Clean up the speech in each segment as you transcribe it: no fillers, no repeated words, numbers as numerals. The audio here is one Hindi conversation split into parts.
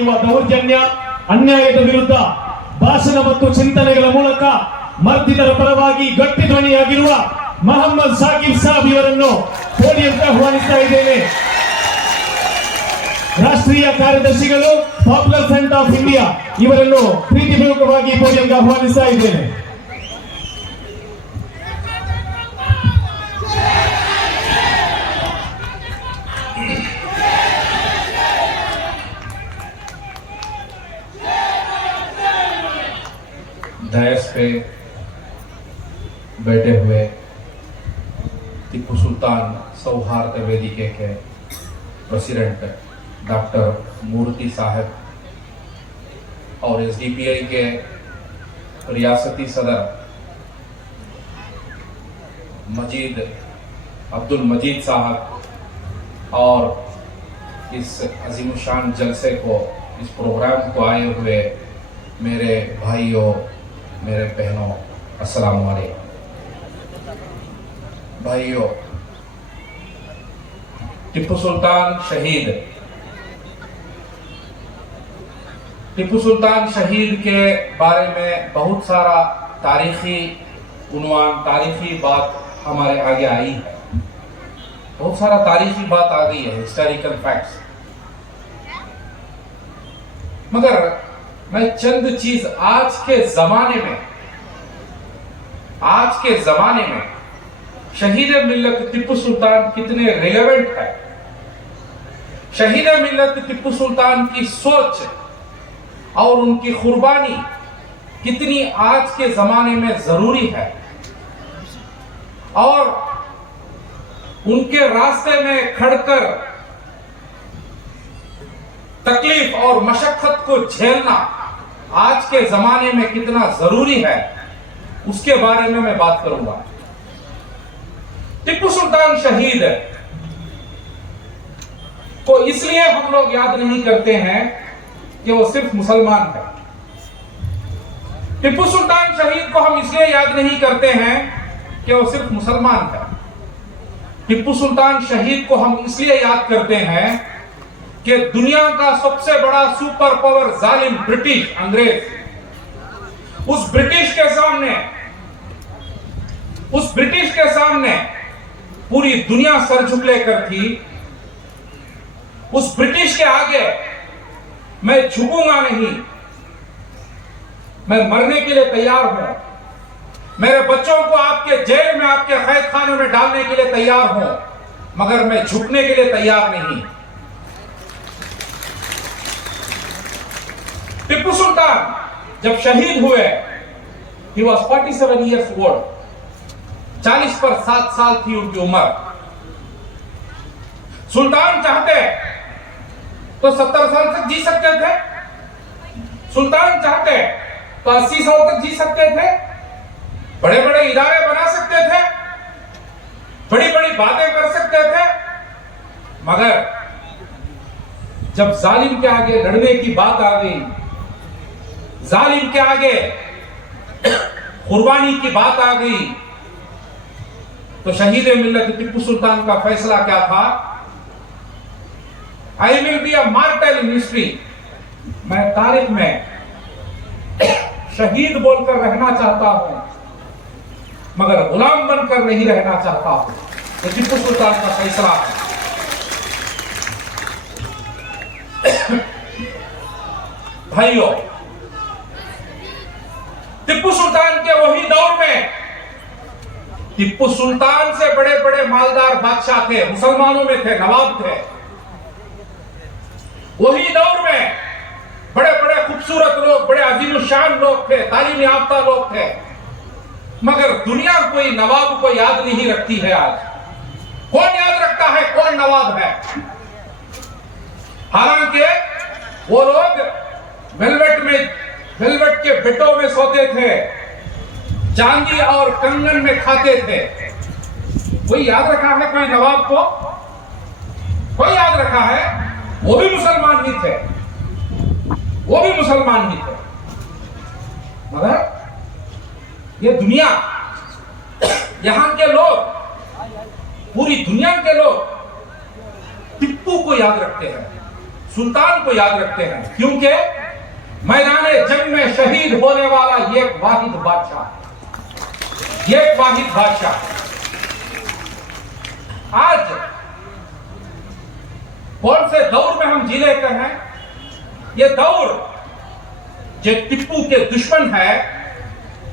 ನಡೆಯುವ ದೌರ್ಜನ್ಯ ಅನ್ಯಾಯದ ವಿರುದ್ಧ ಭಾಷಣ ಮತ್ತು ಚಿಂತನೆಗಳ ಮೂಲಕ ಮರ್ದಿತರ ಪರವಾಗಿ ಗಟ್ಟಿ ಧ್ವನಿಯಾಗಿರುವ ಮೊಹಮ್ಮದ್ ಸಾಕಿಬ್ ಸಾಬ್ ಇವರನ್ನು ಪೋಡಿಯಂಗೆ ಆಹ್ವಾನಿಸ್ತಾ ಇದ್ದೇನೆ. ರಾಷ್ಟ್ರೀಯ ಕಾರ್ಯದರ್ಶಿಗಳು ಪಾಪ್ಯುಲರ್ ಫ್ರಂಟ್ ಆಫ್ ಇಂಡಿಯಾ ಇವರನ್ನು ಪ್ರೀತಿಪೂರ್ವಕವಾಗಿ ಪೋಡಿಯಂಗೆ ಆಹ್ವಾನಿಸ್ತಾ ಇದ್ದೇನೆ. दयस पे बैठे हुए टीपू सुल्तान सौहार्द वेदिके के प्रेसिडेंट डॉक्टर मूर्ति साहब और एसडीपीआई के रियासती सदर अब्दुल मजीद साहब और इस अजीमुशान जलसे को, इस प्रोग्राम को आए हुए मेरे भाइयों, मेरे बहनों, अस्सलाम वालेकुम। भाइयों, टीपू सुल्तान शहीद के बारे में बहुत सारा तारीखी उन्वान, तारीखी बात हमारे आगे आई है। बहुत सारा तारीखी बात आ गई है, हिस्टोरिकल फैक्ट्स। मगर मैं चंद चीज आज के जमाने में शहीद मिल्लत टीपू सुल्तान कितने रिलेवेंट है, शहीद मिल्लत टीपू सुल्तान की सोच और उनकी कुर्बानी कितनी आज के जमाने में जरूरी है, और उनके रास्ते में खड़कर तकलीफ और मशक्कत को झेलना आज के जमाने में कितना जरूरी है, उसके बारे में मैं बात करूंगा। टीपू सुल्तान शहीद को इसलिए हम लोग याद नहीं करते हैं कि वो सिर्फ मुसलमान है। टीपू सुल्तान शहीद को हम इसलिए याद नहीं करते हैं कि वो सिर्फ मुसलमान है। टीपू सुल्तान शहीद को हम इसलिए याद करते हैं कि दुनिया का सबसे बड़ा सुपर पावर जालिम ब्रिटिश अंग्रेज, उस ब्रिटिश के सामने पूरी दुनिया सर झुकले कर थी। उस ब्रिटिश के आगे मैं झुकूंगा नहीं, मैं मरने के लिए तैयार हूं, मेरे बच्चों को आपके जेल में, आपके कैद खाने में डालने के लिए तैयार हूं, मगर मैं झुकने के लिए तैयार नहीं। टीपू सुल्तान जब शहीद हुए, he was 47 years old, 40 पर 7 साल थी उनकी उम्र। सुल्तान चाहते तो 70 साल तक जी सकते थे, सुल्तान चाहते तो 80 साल तक जी सकते थे, बड़े बड़े इदारे बना सकते थे, बड़ी बड़ी बातें कर सकते थे, मगर जब जालिम के आगे लड़ने की बात आ गई, जालिम के आगे कुर्बानी की बात आ गई, तो शहीद मिल्लत टीपू सुल्तान का फैसला क्या था? I will be a martyr in history, मैं तारीख में शहीद बोलकर रहना चाहता हूं, मगर गुलाम बनकर नहीं रहना चाहता हूं। तो टीपू सुल्तान का फैसला है। भाइयों, टीपू सुल्तान के वही दौर में टीपू सुल्तान से बड़े बड़े मालदार बादशाह थे, मुसलमानों में थे, नवाब थे। वही दौर में बड़े बड़े खूबसूरत लोग, बड़े अजीमुशान लोग थे, तालीम याफ्ता लोग थे, मगर दुनिया कोई नवाब को याद नहीं रखती है। आज कौन याद रखता है कौन नवाब है? हालांकि वो लोग वेलवेट के बेटों में सोते थे, चांदी और कंगन में खाते थे। कोई याद रखा है कोई नवाब को? कोई याद रखा है? वो भी मुसलमान ही थे, मगर ये दुनिया, यहां के लोग, पूरी दुनिया के लोग टीपू को याद रखते हैं, सुल्तान को याद रखते हैं, क्योंकि मैदान जंग में शहीद होने वाला एक वाहिद बादशाह, एक वाहिद बादशाह। आज कौन से दौर में हम जी लेते हैं? ये दौर जो टिप्पू के दुश्मन है,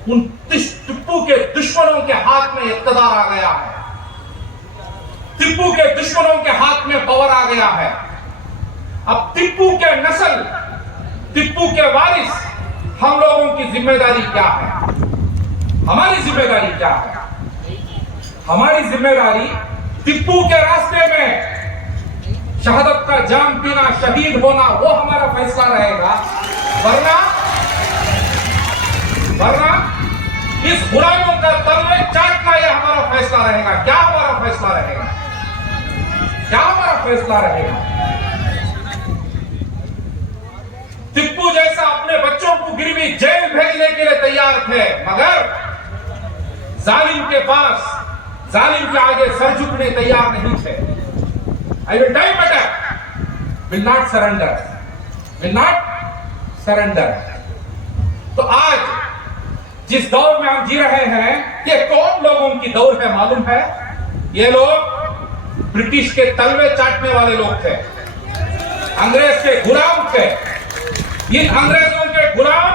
उन टिप्पू के दुश्मनों के हाथ में इक़्तिदार आ गया है, टिप्पू के दुश्मनों के हाथ में पावर आ गया है। अब टिप्पू के नस्ल, टिप्पू के वारिस, हम लोगों की जिम्मेदारी क्या है? हमारी जिम्मेदारी क्या है? हमारी जिम्मेदारी टिप्पू के रास्ते में शहादत का जाम पीना, शहीद होना, वो हमारा फैसला रहेगा। वरना इस बुराइयों का तलवे चाटना यह हमारा फैसला रहेगा। क्या हमारा फैसला रहेगा? क्या हमारा फैसला रहेगा? टिप्पू जैसा अपने बच्चों को गिरवी जेल भेजने के लिए तैयार थे, मगर जालिम के पास, जालिम के आगे सर झुकने तैयार नहीं थे। I will die better, will not surrender, will not surrender। तो आज जिस दौर में हम जी रहे हैं, ये कौन लोगों की दौर है मालूम है? ये लोग ब्रिटिश के तलवे चाटने वाले लोग थे, अंग्रेज के गुलाम थे। इन अंग्रेजों के गुलाम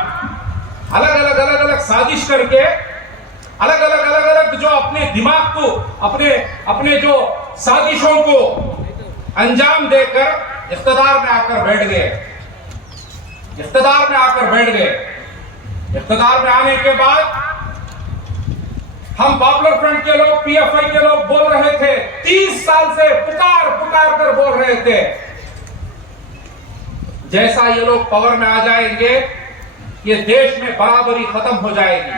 अलग अलग साजिश करके, अलग अलग जो अपने दिमाग को, अपने जो साजिशों को अंजाम देकर इख्तिदार में आकर बैठ गए, इख्तिदार में आकर बैठ गए। इख्तिदार में आने के बाद हम पॉपुलर फ्रंट के लोग, पीएफआई के लोग बोल रहे थे, 30 साल से पुकार कर बोल रहे थे, जैसा ये लोग पावर में आ जाएंगे, ये देश में बराबरी खत्म हो जाएगी,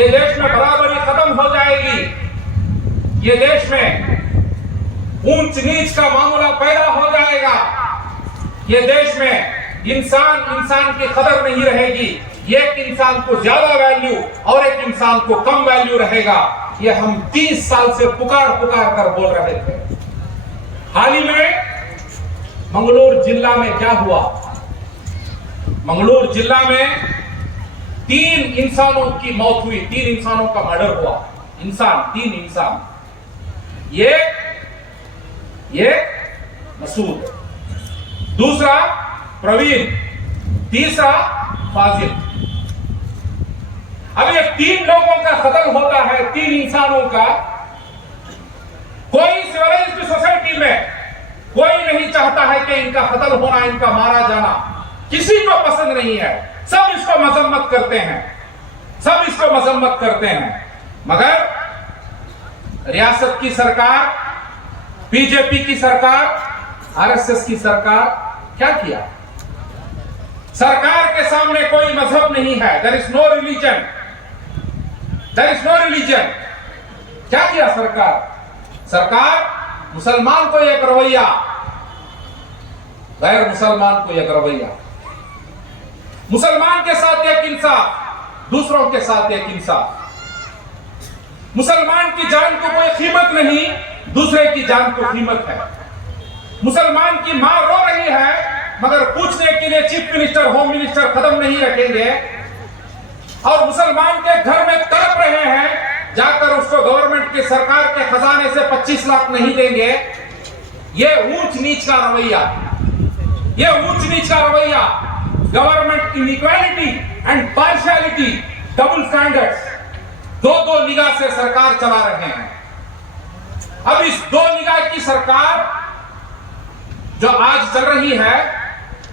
ये देश में बराबरी खत्म हो जाएगी, ये देश में ऊंच नीच का मामला पैदा हो जाएगा, ये देश में इंसान की कदर नहीं रहेगी, एक इंसान को ज्यादा वैल्यू और एक इंसान को कम वैल्यू रहेगा। ये हम 30 साल से पुकार कर बोल रहे थे। हाल ही में मंगलूर जिला में क्या हुआ? मंगलूर जिला में 3 इंसानों की मौत हुई, 3 इंसानों का मर्डर हुआ। 3 इंसान, ये मसूद, दूसरा प्रवीण, तीसरा फाजिल। अब ये 3 लोगों का कत्ल होता है, 3 इंसानों का। कोई सिविलाइज्ड सोसाइटी में कोई नहीं चाहता है कि इनका कत्ल होना, इनका मारा जाना, किसी को पसंद नहीं है। सब इसको मजम्मत करते हैं, सब इसको मजम्मत करते हैं। मगर रियासत की सरकार, बीजेपी की सरकार, आरएसएस की सरकार क्या किया? सरकार के सामने कोई मजहब नहीं है। There is no religion, there is no religion. क्या किया सरकार? मुसलमान को एक रवैया, गैर मुसलमान को एक रवैया, मुसलमान के साथ एक इंसाफ, दूसरों के साथ एक इंसाफ। मुसलमान की जान को कोई कीमत नहीं, दूसरे की जान को कीमत है। मुसलमान की मां रो रही है, मगर पूछने के लिए चीफ मिनिस्टर, होम मिनिस्टर कदम नहीं रखेंगे, और मुसलमान के घर में तड़प रहे हैं, जाकर उसको गवर्नमेंट के, सरकार के खजाने से 25 लाख नहीं देंगे। ये ऊंच नीच का रवैया, ये ऊंच नीच का रवैया, government inequality and partiality, double standards, दो निगाह से सरकार चला रहे हैं। अब इस 2 निगाह की सरकार जो आज चल रही है,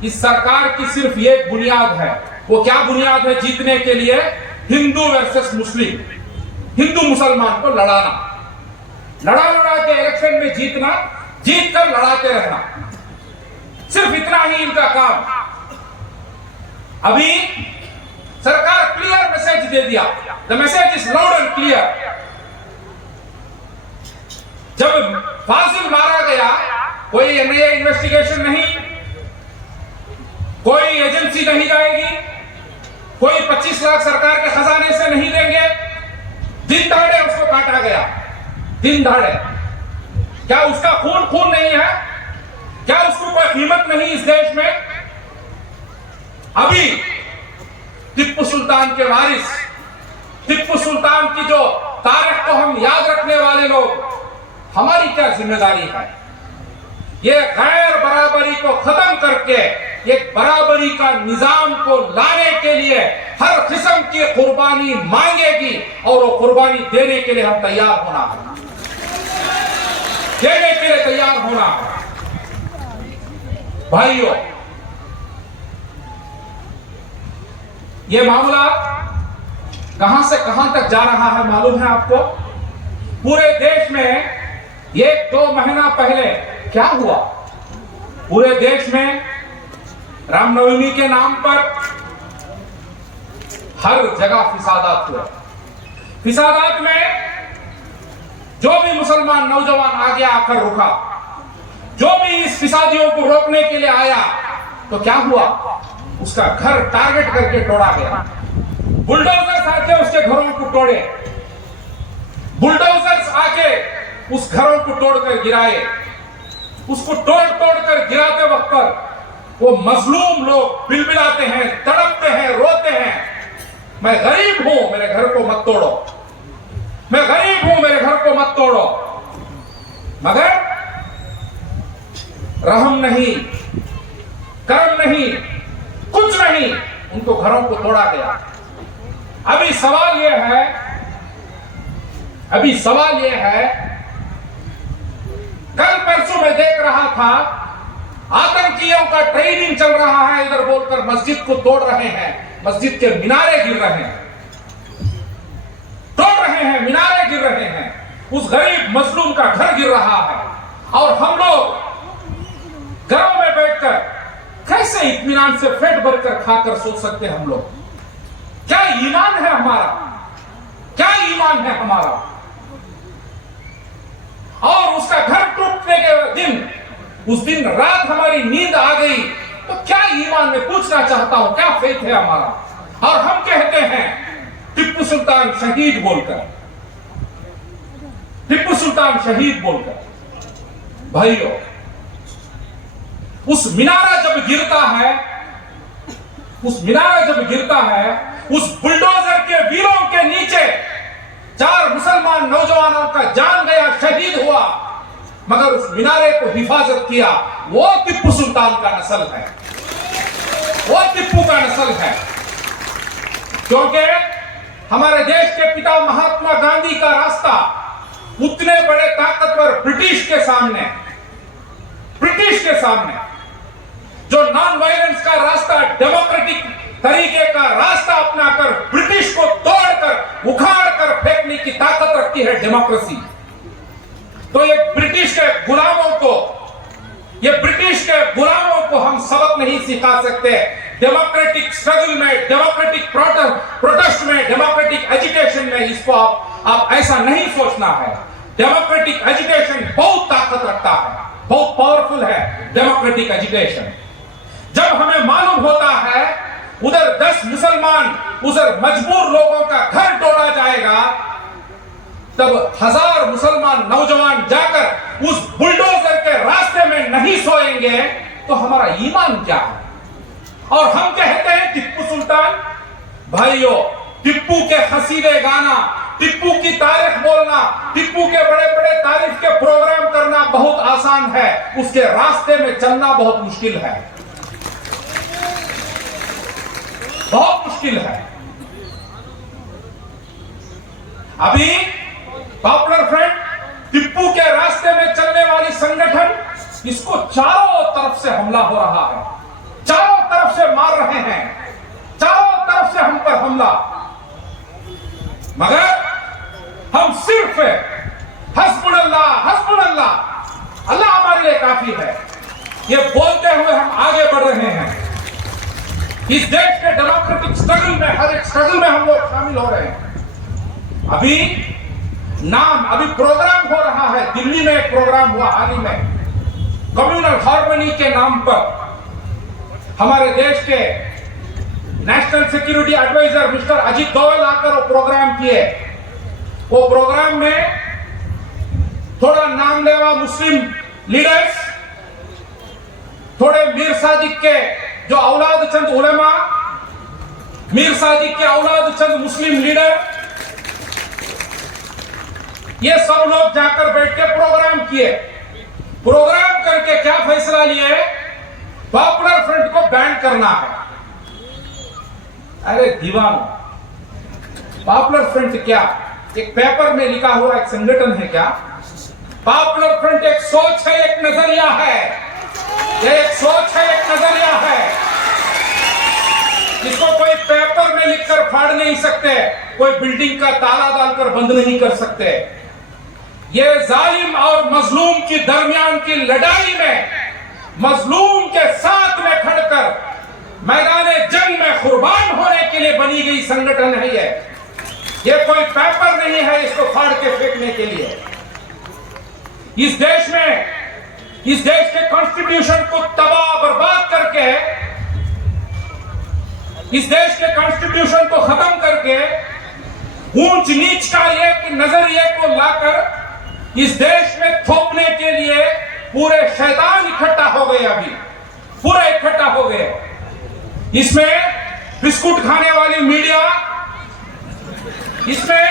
इस सरकार की सिर्फ एक बुनियाद है। वो क्या बुनियाद है जीतने के लिए? हिंदू वर्सेस मुस्लिम, हिंदू मुसलमान को लड़ा के इलेक्शन में जीतना, जीत कर लड़ाते रहना, सिर्फ इतना ही इनका काम। अभी सरकार क्लियर मैसेज दे दिया, the message is loud and clear. जब फाजिल मारा गया, कोई एनआईए इन्वेस्टिगेशन नहीं, कोई एजेंसी नहीं जाएगी, कोई 25 लाख सरकार के खजाने से नहीं देंगे, दिन दहाड़े उसको काटा गया, दिन दहाड़े। क्या उसका खून नहीं है? क्या उसको कोई कीमत नहीं इस देश में? अभी टिप्पू सुल्तान के वारिस, टिप्पू सुल्तान की जो तारीख को हम याद रखने वाले लोग, हमारी क्या जिम्मेदारी है? ये गैर बराबरी को खत्म करके एक बराबरी का निजाम को लाने के लिए हर किस्म की कुर्बानी मांगेगी और वो कुर्बानी देने के लिए हम तैयार होना है, देने के लिए तैयार होना है। भाइयों, ये मामला कहां से कहां तक जा रहा है मालूम है आपको? पूरे देश में 1-2 महीना पहले क्या हुआ? पूरे देश में रामनवमी के नाम पर हर जगह फिसादात हुए। फिसादात में जो भी मुसलमान नौजवान आगे आकर रुका, जो भी इस फिसादियों को रोकने के लिए आया, तो क्या हुआ? उसका घर टारगेट करके तोड़ा गया। बुलडोजर्स आके उसके घरों को तोड़े, बुलडोजर्स आके उस घरों को तोड़कर गिराए। उसको तोड़ कर गिराते वक्त पर वो मजलूम लोग बिलबिलाते हैं, तड़पते हैं, रोते हैं, मैं गरीब हूं, मेरे घर को मत तोड़ो, मैं गरीब हूं, मेरे घर को मत तोड़ो। मगर रहम नहीं, करम नहीं, कुछ नहीं, उनको घरों को तोड़ा गया। अभी सवाल यह है, कल परसों में देख रहा था आतंकियों का ट्रेनिंग चल रहा है, इधर बोलकर मस्जिद को तोड़ रहे हैं, मस्जिद के मीनारे गिर रहे हैं, तोड़ रहे हैं, मीनारे गिर रहे हैं, उस गरीब मजलूम का घर गिर रहा है। और हम लोग घरों में बैठकर कैसे इत्मीनान से पेट भरकर खाकर सो सकते हैं? हम लोग, क्या ईमान है हमारा? क्या ईमान है हमारा? और उसका घर टूटने के दिन, उस दिन रात हमारी नींद आ गई, तो क्या ईमान में, पूछना चाहता हूं, क्या फेथ है हमारा? और हम कहते हैं टिप्पू सुल्तान शहीद बोलकर, टिप्पू सुल्तान शहीद बोलकर। भाइयों, उस मीनारा जब गिरता है, उस मीनारा जब गिरता है, उस बुलडोजर के वीरों के नीचे 4 मुसलमान नौजवानों का जान गया, शहीद हुआ, मगर उस मीनारे को हिफाजत किया, वो टिप्पू सुल्तान का नस्ल है, वो टिप्पू का नस्ल है। क्योंकि हमारे देश के पिता महात्मा गांधी का रास्ता उतने बड़े ताकतवर ब्रिटिश के सामने जो नॉन वायलेंस का रास्ता, डेमोक्रेटिक तरीके का रास्ता अपनाकर ब्रिटिश को तोड़कर, उखाड़कर फेंकने की ताकत रखती है डेमोक्रेसी। तो ये ब्रिटिश के गुलामों को हम सबक नहीं सिखा सकते। डेमोक्रेटिक स्ट्रगल में, डेमोक्रेटिक प्रोटेस्ट में, डेमोक्रेटिक एजुकेशन में इसको आप ऐसा नहीं सोचना है। डेमोक्रेटिक एजुकेशन बहुत ताकत रखता है, बहुत पावरफुल है डेमोक्रेटिक एजुकेशन। जब हमें मालूम होता है उधर 10 मुसलमान, उधर मजबूर लोगों का घर तोड़ा जाएगा, तब 1000 मुसलमान नौजवान जाकर उस बुलडोजर के रास्ते में नहीं सोएंगे, तो हमारा ईमान क्या है? और हम कहते हैं टिप्पू सुल्तान। भाइयों, टिप्पू के खसीदे गाना, टिप्पू की तारीफ बोलना, टिप्पू के बड़े बड़े तारीफ के प्रोग्राम करना बहुत आसान है, उसके रास्ते में चलना बहुत मुश्किल है, बहुत मुश्किल है। अभी पॉपुलर फ्रंट, टिप्पू के रास्ते में चलने वाली संगठन, इसको चारों तरफ से हमला हो रहा है, चारों तरफ से मार रहे हैं, चारों तरफ से हम पर हमला। मगर हम सिर्फ हस्बुनल्लाह, हस्बुनल्लाह, अल्लाह हमारे लिए काफी है, ये बोलते हुए हम आगे बढ़ रहे हैं। इस देश के डेमोक्रेटिक स्ट्रगल में, हर एक स्ट्रगल में हम लोग शामिल हो रहे हैं। अभी प्रोग्राम हो रहा है, दिल्ली में एक प्रोग्राम हुआ हाल ही में, कम्युनल हार्मनी के नाम पर हमारे देश के national security advisor mister Ajit Doval आकर वो प्रोग्राम किए। वो प्रोग्राम में थोड़ा नाम लेवा मुस्लिम लीडर्स थोड़े मीर सादिक के जो औलाद चंद उलेमा, मीर सादिक के औलाद चंद मुस्लिम लीडर, ये सब लोग जाकर बैठ के प्रोग्राम किए। प्रोग्राम करके क्या फैसला लिए? पॉपुलर फ्रंट को बैन करना है। अरे दीवानो, पॉपुलर फ्रंट क्या एक पेपर में लिखा हुआ एक संगठन है क्या? पॉपुलर फ्रंट एक सोच है, एक नजरिया है। ये एक सोच है, एक नजरिया है। इसको कोई पेपर में लिखकर फाड़ नहीं सकते, कोई बिल्डिंग का ताला डालकर बंद नहीं कर सकते। ये जालिम और मजलूम के दरमियान की लड़ाई में मजलूम के साथ में खड़कर मैदान जंग में कुर्बान होने के लिए बनी गई संगठन है ये कोई पेपर नहीं है इसको फाड़ के फेंकने के लिए। इस देश में, इस देश के कॉन्स्टिट्यूशन को तबाह बर्बाद करके, इस देश के कॉन्स्टिट्यूशन को खत्म करके ऊंच नीच का एक नजरिए को लाकर इस देश में थोपने के लिए पूरे शैतान इकट्ठा हो गए। अभी पूरे इकट्ठा हो गए। इसमें बिस्कुट खाने वाली मीडिया, इसमें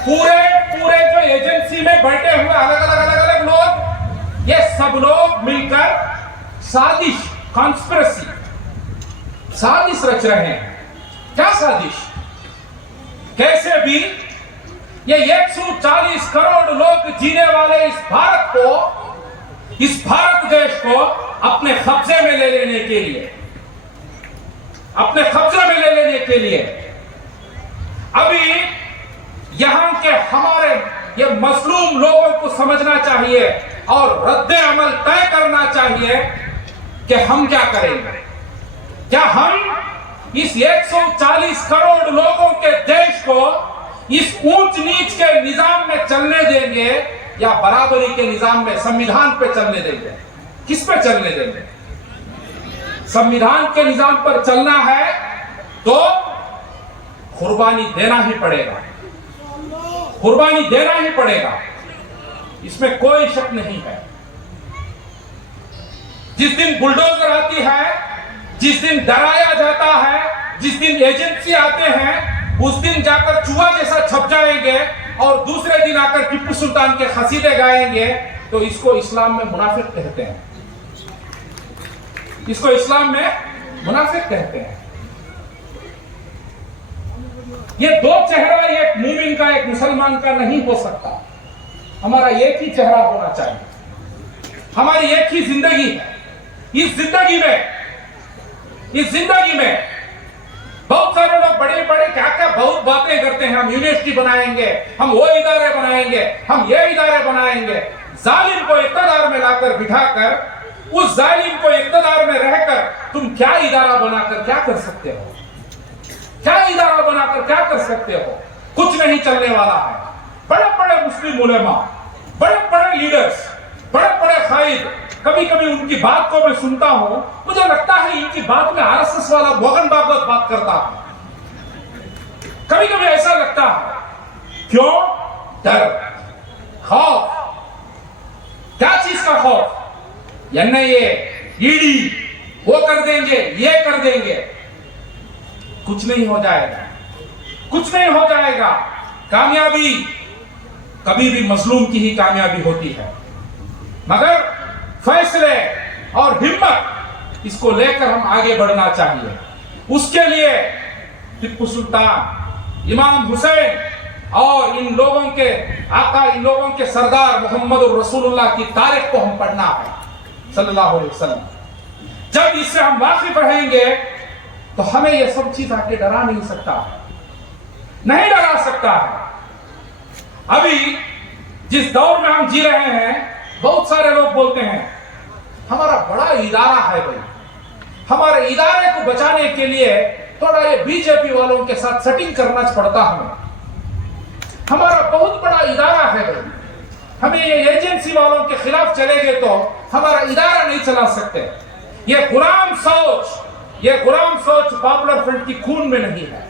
पूरे जो एजेंसी में बैठे हुए अलग अलग लोग, ये सब लोग मिलकर साजिश, कॉन्स्पिरेसी, साजिश रच रहे हैं। क्या साजिश? कैसे भी ये 140 करोड़ लोग जीने वाले इस भारत को, इस भारत देश को अपने कब्जे में ले लेने के लिए, अपने कब्जे में ले लेने के लिए अभी यहां के हमारे ये मजलूम लोगों को समझना चाहिए और रद्द अमल तय करना चाहिए कि हम क्या करेंगे। क्या हम इस 140 करोड़ लोगों के देश को इस ऊंच नीच के निजाम में चलने देंगे या बराबरी के निजाम में, संविधान पे चलने देंगे? किस पे चलने देंगे? संविधान के निजाम पर चलना है तो कुर्बानी देना ही पड़ेगा, कुर्बानी देना ही पड़ेगा, इसमें कोई शक नहीं है। जिस दिन बुलडोजर आती है, जिस दिन डराया जाता है, जिस दिन एजेंसी आते हैं, उस दिन जाकर चूहा जैसा छप जाएंगे और दूसरे दिन आकर टिप्पू सुल्तान के खसीदे गाएंगे, तो इसको इस्लाम में मुनाफिक कहते हैं। इसको इस्लाम में मुनाफिक कहते हैं। ये दो चेहरा एक मूमिन का, एक मुसलमान का नहीं हो सकता। हमारा एक ही चेहरा होना चाहिए। हमारी एक ही जिंदगी है। इस जिंदगी में बहुत सारे लोग बड़े बड़े क्या क्या बहुत बातें करते हैं। हम यूनिवर्सिटी बनाएंगे, हम वो इदारे बनाएंगे, हम ये इदारे बनाएंगे। जालिम को इक़्तिदार में लाकर बिठाकर, उस जालिम को इक़्तिदार में रहकर तुम क्या इदारा बनाकर क्या कर सकते हो? क्या इदारा बनाकर क्या कर सकते हो? कुछ नहीं चलने वाला है। बड़े बड़े मुस्लिम उलेमा, बड़े बड़े लीडर्स, बड़े बड़े कायद, कभी कभी उनकी बात को मैं सुनता हूं, मुझे लगता है इनकी बात में आरएसएस वाला मोहन भागवत बात करता है। कभी कभी ऐसा लगता है। क्यों? डर, खौफ। क्या चीज का खौफ? एनआईए, ईडी वो कर देंगे, ये कर देंगे। कुछ नहीं हो जाएगा, कुछ नहीं हो जाएगा। कामयाबी कभी भी मजलूम की ही कामयाबी होती है, मगर फैसले और हिम्मत इसको लेकर हम आगे बढ़ना चाहिए। उसके लिए टिप्पू सुल्तान, इमाम हुसैन और इन लोगों के आका, इन लोगों के सरदार मोहम्मद रसूलुल्लाह की तारीख को हम पढ़ना है, सल्लल्लाहु अलैहि वसल्लम। जब इससे हम वाकिफ रहेंगे तो हमें यह सब चीज आके डरा नहीं सकता, नहीं डरा सकता है। अभी जिस दौर में हम जी रहे हैं, बहुत सारे लोग बोलते हैं हमारा बड़ा इदारा है भाई, हमारे इदारे को बचाने के लिए थोड़ा ये बीजेपी वालों के साथ सेटिंग करना पड़ता हमें। हमारा बहुत बड़ा इदारा है भाई, हमें ये एजेंसी वालों के खिलाफ चलेंगे तो हमारा इदारा नहीं चला सकते। ये गुलाम सोच पॉपुलर फ्रंट की खून में नहीं है,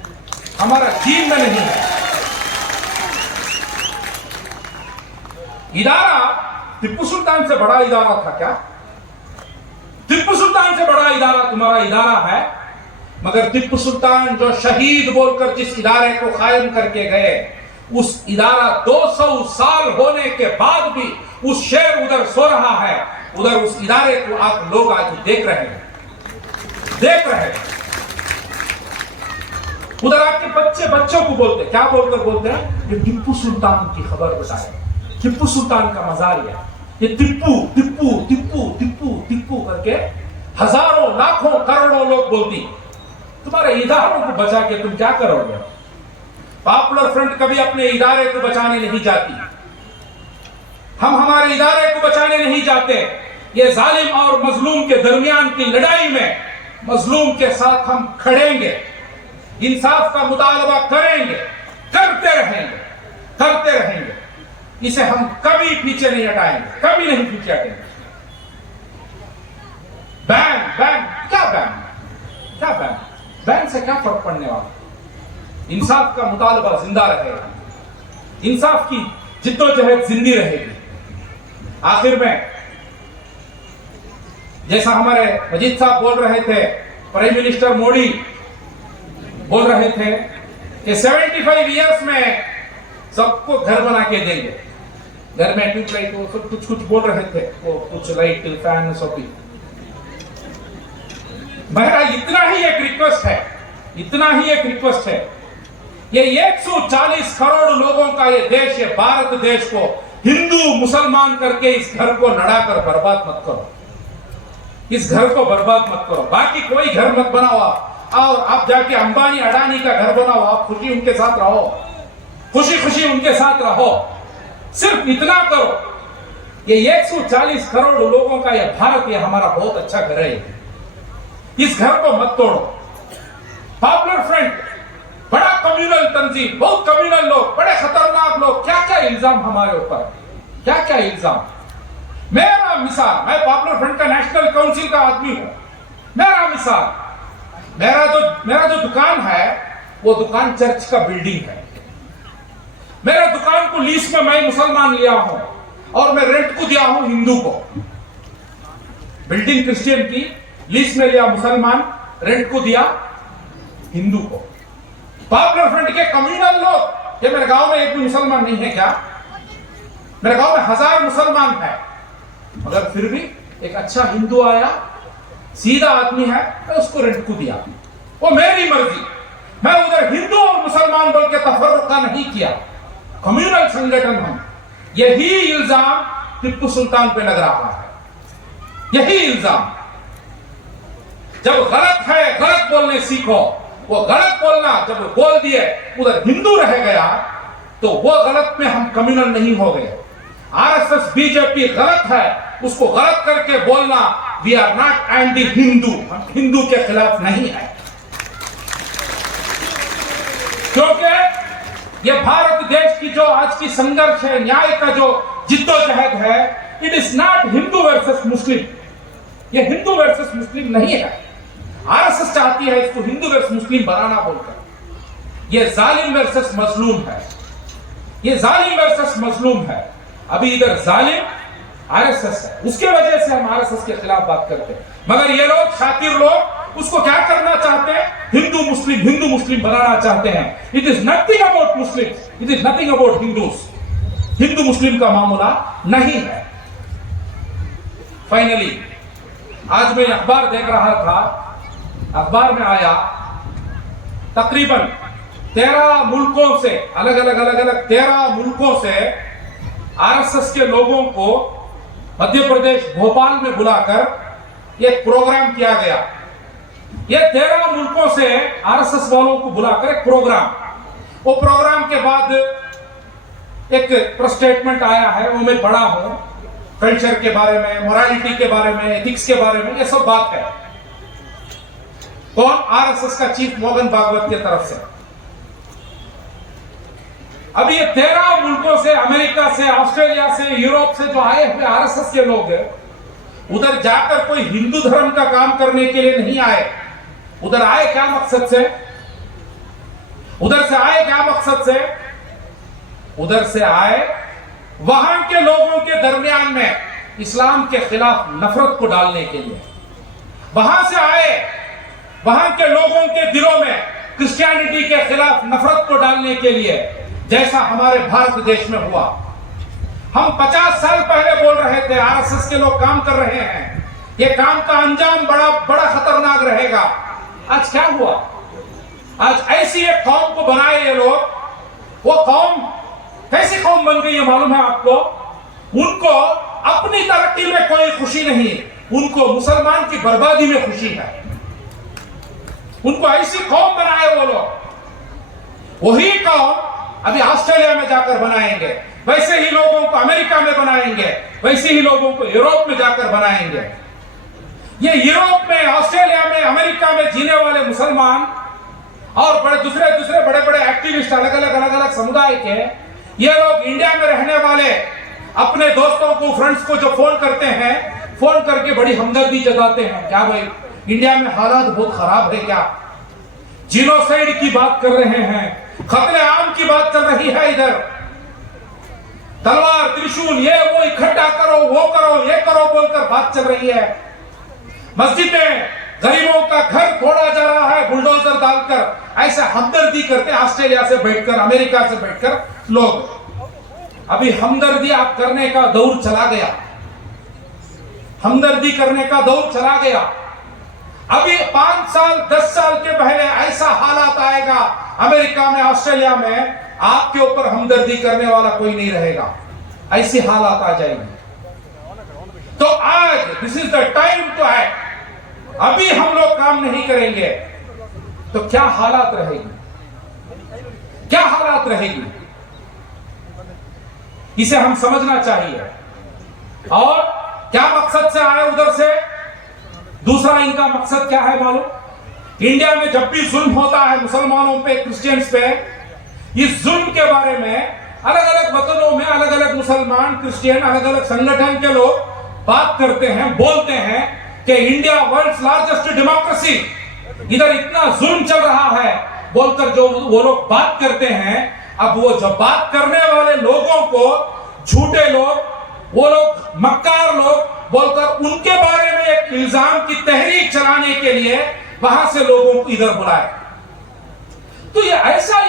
हमारा जीन में नहीं है। इदारा टिप्पू सुल्तान से बड़ा इदारा था क्या? टिप्पू सुल्तान से बड़ा इदारा तुम्हारा इदारा है, मगर टिप्पू सुल्तान जो शहीद बोलकर जिस इदारे को कायम करके गए, उस इदारा 200 साल होने के बाद भी उस शेर उधर सो रहा है, उधर उस इदारे को आप लोग आज देख रहे हैं। उधर आपके बच्चे बच्चों को बोलते, क्या बोलकर बोलते हैं, ये टिप्पू सुल्तान की खबर बताए, टिप्पू सुल्तान का मजार है, ये टिप्पू टिप्पू टिप्पू टिप्पू टिप्पू करके हजारों लाखों करोड़ों लोग बोलती। तुम्हारे इदारों को बचा के तुम क्या करोगे? पॉपुलर फ्रंट कभी अपने इदारे को बचाने नहीं जाती, हम हमारे इदारे को बचाने नहीं जाते। ये जालिम और मजलूम के दरमियान की लड़ाई में मजलूम के साथ हम खड़ेंगे, इंसाफ का मुतालबा करेंगे, करते रहेंगे। इसे हम कभी पीछे नहीं हटाएंगे, कभी नहीं पीछे हटेंगे। बैन क्या बैन से क्या फर्क पड़ने वाला? इंसाफ का मुतालबा जिंदा रहेगा, इंसाफ की जिद्दोजहद जिंदी रहेगी। आखिर में जैसा हमारे मजीद साहब बोल रहे थे, प्राइम मिनिस्टर मोदी बोल रहे थे कि 75 इयर्स में सबको घर बना के देंगे, घर में ट्यूबलाइट वो सब कुछ बोल रहे थे, वो कुछ लाइट फैन सब। मेरा इतना ही एक रिक्वेस्ट है, ये 140 करोड़ लोगों का ये देश, ये भारत देश को हिंदू मुसलमान करके इस घर को लड़ाकर बर्बाद मत करो, इस घर को बर्बाद मत करो। बाकी कोई घर मत बनाओ और आप जाके अंबानी अडानी का घर बनाओ, आप खुशी उनके साथ रहो, खुशी उनके साथ रहो। सिर्फ इतना करो, ये 140 करोड़ लोगों का ये भारत, ये हमारा बहुत अच्छा घर है, इस घर को मत तोड़ो। पॉपुलर फ्रंट बड़ा कम्युनल तंजीम, बहुत कम्युनल लोग, बड़े खतरनाक लोग, क्या इल्जाम हमारे ऊपर, क्या इल्जाम। मेरा मिसाल, मैं पॉपुलर फ्रंट का नेशनल काउंसिल का आदमी हूं। मेरा मिसाल, मेरा जो दुकान है वो दुकान चर्च का बिल्डिंग है। मेरा दुकान को लीज में मैं मुसलमान लिया हूं और मैं रेंट को दिया हूं हिंदू को। बिल्डिंग क्रिश्चियन की, लीज में लिया मुसलमान, रेंट को दिया हिंदू को। पॉपुलर फ्रंट के कम्युनल लोग, ये मेरे गांव में एक भी मुसलमान नहीं है क्या? मेरे गांव में 1000 मुसलमान है, मगर फिर भी एक अच्छा हिंदू आया, सीधा आदमी है, मैं उसको रेंट को दिया। वो मेरी मर्जी, मैं उधर हिंदू और मुसलमान बोल के तफर्रुका नहीं किया, कम्युनल संगठन हम। यही इल्जाम टिप्पू सुल्तान पे लग रहा है, यही इल्जाम। जब गलत है गलत बोलने सीखो, वो गलत बोलना जब बोल दिए उधर हिंदू रह गया तो वो गलत में हम कम्युनल नहीं हो गए। आरएसएस बीजेपी गलत है, उसको गलत करके बोलना, we are not anti Hindu, हम हिंदू के खिलाफ नहीं है। क्योंकि ये भारत देश की जो आज की संघर्ष है, न्याय का जो जिद्दोजहद है, it is not Hindu versus Muslim, ये हिंदू वर्सेस मुस्लिम नहीं है। आरएसएस चाहती है इसको हिंदू वर्सेस मुस्लिम बनाना बोलकर। ये जालिम वर्सेस मजलूम है, ये जालिम वर्सेस मजलूम है। अभी इधर जालिम आरएसएस है, उसके वजह से हम आरएसएस के खिलाफ बात करते हैं। मगर ये लोग शातिर लोग उसको क्या करना चाहते हैं? हिंदू मुस्लिम बनाना चाहते हैं। It is nothing about Muslim, it is nothing about Hindus. Hindu Muslim का मामला नहीं है। फाइनली आज मैं अखबार देख रहा था, अखबार में आया तकरीबन 13 मुल्कों से, अलग अलग 13 मुल्कों से आरएसएस के लोगों को मध्य प्रदेश भोपाल में बुलाकर एक प्रोग्राम किया गया। ये 13 मुल्कों से आरएसएस वालों को बुलाकर एक प्रोग्राम, वो प्रोग्राम के बाद एक प्रेस स्टेटमेंट आया है, वो मैं पढ़ा हूं। कल्चर के बारे में, मोरालिटी के बारे में, एथिक्स के बारे में, ये सब बात है। कौन? आरएसएस का चीफ मोहन भागवत की तरफ से। अभी ये 13 मुल्कों से, अमेरिका से, ऑस्ट्रेलिया से, यूरोप से जो आए हुए आरएसएस के लोग हैं, उधर जाकर कोई हिंदू धर्म का काम करने के लिए नहीं आए। उधर आए क्या मकसद से? उधर से आए क्या मकसद से? उधर से आए वहां के लोगों के दरमियान में इस्लाम के खिलाफ नफरत को डालने के लिए। वहां से आए, वहां के लोगों के दिलों में क्रिश्चियनिटी के खिलाफ नफरत को डालने के लिए, जैसा हमारे भारत देश में हुआ। हम 50 साल पहले बोल रहे थे आरएसएस के लोग काम कर रहे हैं, ये काम का अंजाम बड़ा बड़ा खतरनाक रहेगा। आज क्या हुआ? आज ऐसी एक कौम को बनाए ये लोग। वो कौम कैसी कौम बन गई है मालूम है आपको? उनको अपनी तरक्की में कोई खुशी नहीं, उनको मुसलमान की बर्बादी में खुशी है। उनको ऐसी कौम बनाए वो लोग। वही कौम अभी ऑस्ट्रेलिया में जाकर बनाएंगे, वैसे ही लोगों को अमेरिका में बनाएंगे, वैसे ही लोगों को यूरोप में जाकर बनाएंगे। ये यूरोप में, ऑस्ट्रेलिया में, अमेरिका में जीने वाले मुसलमान और बड़े दूसरे बड़े बड़े एक्टिविस्ट, अलग अलग समुदाय के, ये लोग इंडिया में रहने वाले अपने दोस्तों को, फ्रेंड्स को जो फोन करते हैं, फोन करके बड़ी हमदर्दी जताते हैं। क्या भाई, इंडिया में हालात बहुत खराब है क्या? जीनोसाइड की बात कर रहे हैं, कत्ले आम की बात चल रही है इधर। तलवार, त्रिशूल, ये वो इकट्ठा करो, वो करो, ये करो बोलकर बात चल रही है। मस्जिदें, गरीबों का घर तोड़ा जा रहा है बुलडोजर डालकर। ऐसा हमदर्दी करते ऑस्ट्रेलिया से बैठकर, अमेरिका से बैठकर लोग। अभी हमदर्दी आप करने का दौर चला गया, हमदर्दी करने का दौर चला गया। अभी 5 साल 10 साल के पहले ऐसा हालात आएगा अमेरिका में, ऑस्ट्रेलिया में, आपके ऊपर हमदर्दी करने वाला कोई नहीं रहेगा। ऐसी हालात आ जाएंगी। तो आज this is the time to act. अभी हम लोग काम नहीं करेंगे तो क्या हालात रहेगी, क्या हालात रहेगी, इसे हम समझना चाहिए। और क्या मकसद से आए उधर से? दूसरा इनका मकसद क्या है मालूम? इंडिया में जब भी जुल्म होता है मुसलमानों पे, क्रिश्चियंस पे, इस जुल्म के बारे में अलग अलग वतनों में अलग अलग मुसलमान, क्रिश्चियन, अलग अलग संगठन के लोग बात करते हैं, बोलते हैं कि इंडिया वर्ल्ड्स लार्जेस्ट डेमोक्रेसी, इधर इतना जुल्म चल रहा है बोलकर जो वो लोग बात करते हैं। अब वो जो बात करने वाले लोगों को झूठे लोग, वो लोग मक्कार लोग बोलकर उनके बारे में एक इल्जाम की तहरीक चलाने के लिए वहां से लोगों को इधर बुलाए। तो ये ऐसा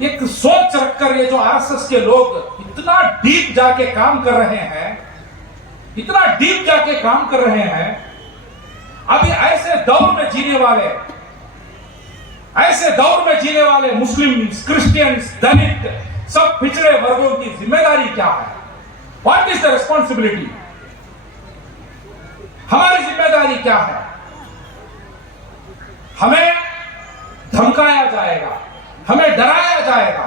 एक सोच रखकर ये जो आरएसएस के लोग इतना डीप जाके काम कर रहे हैं, इतना डीप जाके काम कर रहे हैं। अभी ऐसे दौर में जीने वाले, ऐसे दौर में जीने वाले मुस्लिम, क्रिश्चियंस, दलित, सब पिछड़े वर्गों की जिम्मेदारी क्या है? What is the responsibility? हमारी जिम्मेदारी क्या है? हमें धमकाया जाएगा, हमें डराया जाएगा,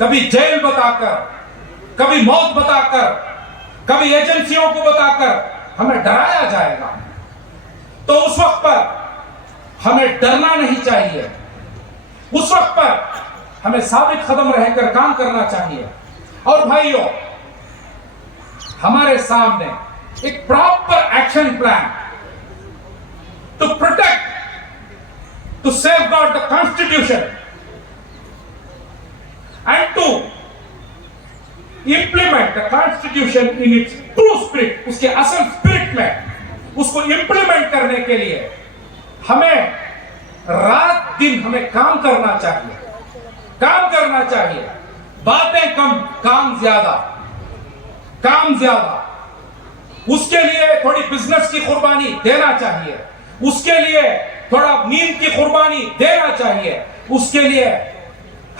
कभी जेल बताकर, कभी मौत बताकर, कभी एजेंसियों को बताकर हमें डराया जाएगा। तो उस वक्त पर हमें डरना नहीं चाहिए, उस वक्त पर हमें साबित कदम रहकर काम करना चाहिए। और भाइयों, हमारे सामने एक proper action plan to protect, to safeguard the constitution and to implement the constitution in its true spirit, उसके असल स्पिरिट में उसको इंप्लीमेंट करने के लिए हमें रात दिन हमें काम करना चाहिए, काम करना चाहिए। बातें कम, काम ज्यादा, काम ज्यादा। उसके लिए थोड़ी बिजनेस की कुर्बानी देना चाहिए, उसके लिए थोड़ा नींद की कुर्बानी देना चाहिए, उसके लिए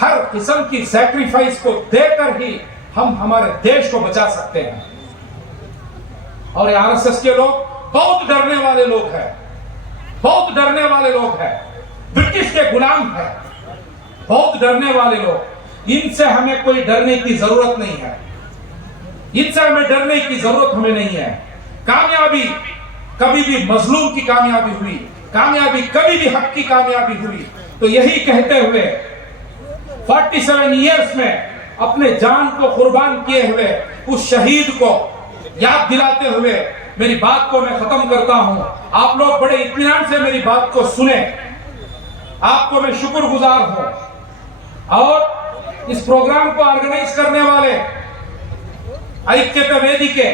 हर किस्म की सैक्रिफाइस को देकर ही हम हमारे देश को बचा सकते हैं। और आरएसएस के लोग बहुत डरने वाले लोग हैं, बहुत डरने वाले लोग हैं, ब्रिटिश के गुलाम हैं, बहुत डरने वाले लोग। इनसे हमें कोई डरने की जरूरत नहीं है, इनसे हमें डरने की जरूरत हमें नहीं है। कामयाबी कभी भी मजलूम की कामयाबी हुई, कामयाबी कभी भी हक की कामयाबी हुई, तो यही कहते हुए 47 इयर्स में अपने जान को कुर्बान किए हुए उस शहीद को याद दिलाते हुए मेरी बात को मैं खत्म करता हूं। आप लोग बड़े इत्मीनान से मेरी बात को सुने, आपको मैं शुक्रगुजार हूं। और इस प्रोग्राम को ऑर्गेनाइज करने वाले ऐक्यता वेदिके,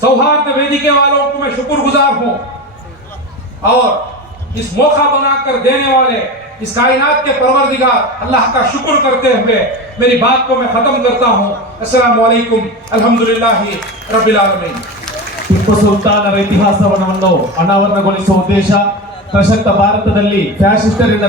सौहार्द वेदिके वालों को मैं शुक्रगुजार हूं। और इस मौका बनाकर देने वाले इस कायनात के परवरदिगार अल्लाह का शुक्र करते हुए मेरी बात को मैं खत्म करता हूँ। अस्सलामु अलैकुम अल्हम्दुलिल्लाहि रब्बिल आलमीन। ಟಿಪ್ಪು ಸುಲ್ತಾನರ ಇತಿಹಾಸವನ್ನು ಅನಾವರಣಗೊಳಿಸುವ ಉದ್ದೇಶ ಪ್ರಸಕ್ತ ಭಾರತದಲ್ಲಿ ಫ್ಯಾಸಿಸ್ಟರಿಂದ